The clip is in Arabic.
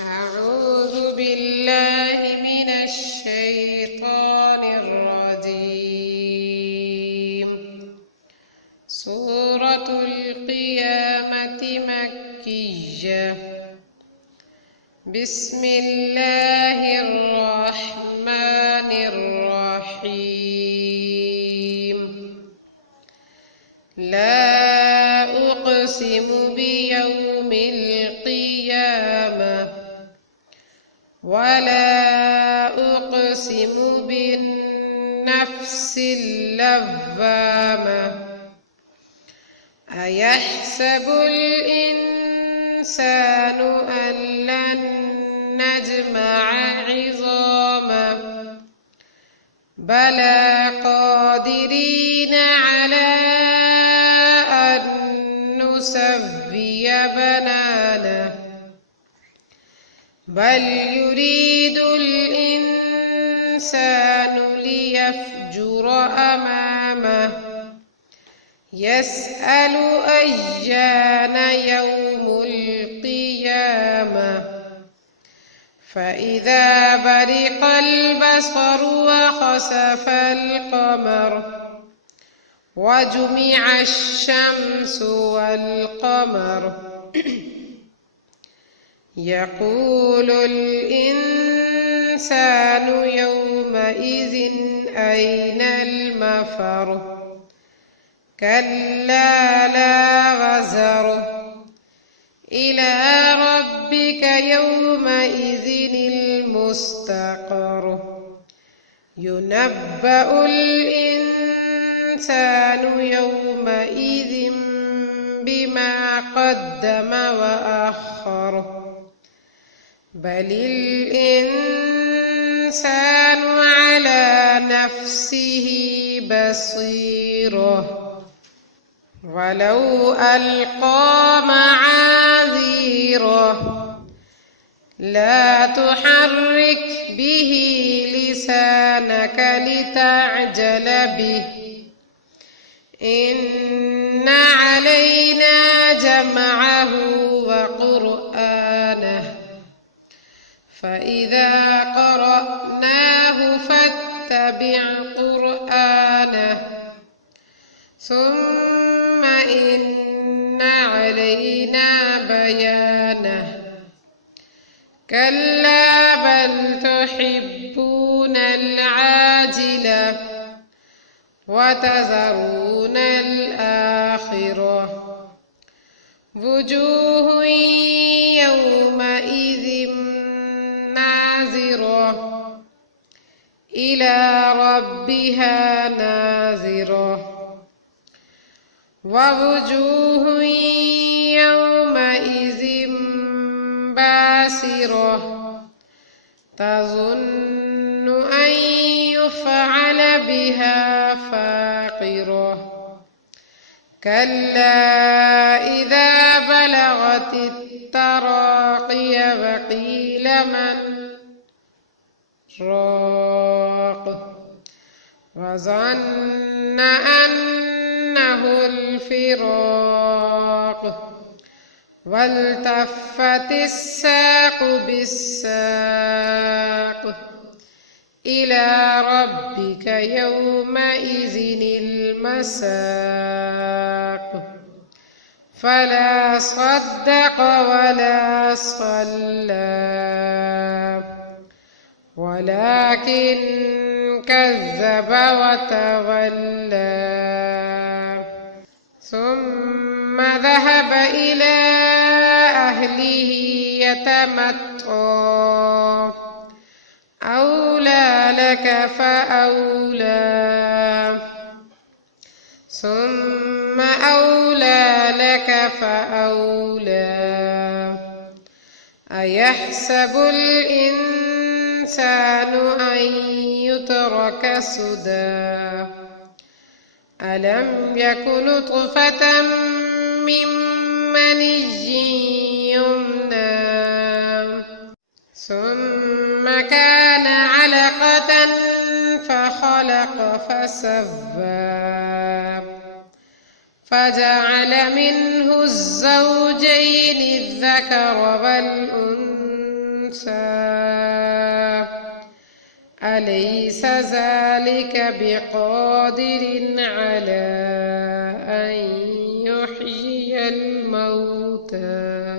أعوذ بالله من الشيطان الرجيم. سورة القيامة مكية. بسم الله الرحمن الرحيم. لا أقسم بيوم القيامة ولا أقسم بالنفس اللوامة. أيحسب الإنسان أن لن نجمع عظامه بلى قادرين على أن نسوي بنانه بل يريد الإنسان ليفجر أمامه يسأل أيان يوم القيامة فإذا برق البصر وخسف القمر وجمع الشمس والقمر يقول الإنسان يومئذ أين المفر كلا لا وزر إلى ربك يومئذ المستقر ينبأ الإنسان يومئذ بما قدم وأخر بل الإنسان على نفسه بصيرة ولو ألقى معاذيره لا تحرك به لسانك لتعجل به إن علينا جمعه وقرآنه فإذا قرأناه فاتبع قرآنه ثم إن علينا بيانه كلا بل تحبون العاجلة وتذرون الآخرة وجوه يومئذ ناظرة إلى ربها ناظرة ووجوه يومئذ باسرة تظن أن يفعل بها فاقرة كلا إذا بلغت التراقي وقيل من راق وظن أنه الفراق والتفت الساق بالساق إلى ربك يومئذ المساق فلا صدق ولا صلى ولكن كذب وتولى ثم ذهب إلى أهله يتمطى أولى لك فأولى ثم أولى لك فأولى أيحسب الإنسان أن يترك سدى ألم يك نطفة من مني يمنى ثم كان علقة فخلق فسوى فجعل منه الزوجين الذكر والأنثى أنثى أليس ذلك بقادر على أن يحيي الموتى